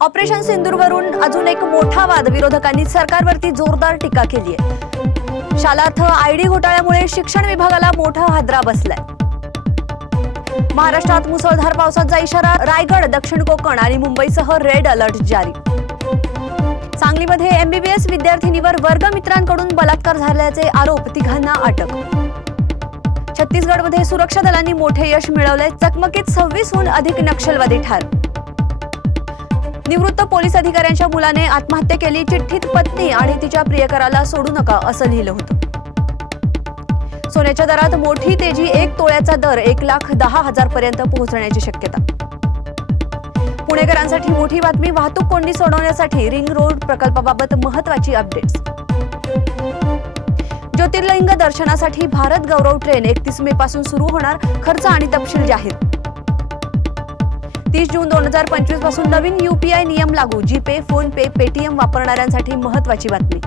Operation सिंदूरवरून अजून एक मोठा वाद विरोधकांनी सरकारवरती जोरदार टीका केली आहे. शालार्थ आयडी घोटाळ्यामुळे शिक्षण विभागाला मोठा हादरा बसलाय. महाराष्ट्रात मुसळधार पावसाचा इशारा रायगड दक्षिण कोकण आणि मुंबईसह रेड अलर्ट जारी. सांगलीमध्ये एमबीबीएस विद्यार्थिनीवर वर्गमित्रांकडून बलात्कार झाल्याचे आरोप तिघांना अटक. छत्तीसगडमध्ये सुरक्षा दलांनी मोठे यश मिळवले चकमकीत सव्वीसहून अधिक नक्षलवादी ठार. निवृत्त पोलीस अधिकाऱ्यांच्या मुलाने आत्महत्या केली चिठ्ठीत पत्नी आणि तिच्या प्रियकराला सोडू नका असं लिहिलं होतं. सोन्याच्या दरात मोठी तेजी एक तोळ्याचा दर एक लाख दहा हजार पर्यंत पोहोचण्याची शक्यता. पुणेकरांसाठी मोठी बातमी वाहतूक कोंडी सोडवण्यासाठी रिंग रोड प्रकल्पाबाबत महत्वाची अपडेट्स ज्योतिर्लिंग दर्शनासाठी भारत गौरव ट्रेन एकतीस मे पासून सुरू होणार खर्च आणि तपशील जाहीर तीस जून दोन हजार पंचवीसपासून नवीन यूपीआय नियम लागू. जीपे फोन पे पेटीएम वापरणाऱ्यांसाठी महत्वाची बातमी.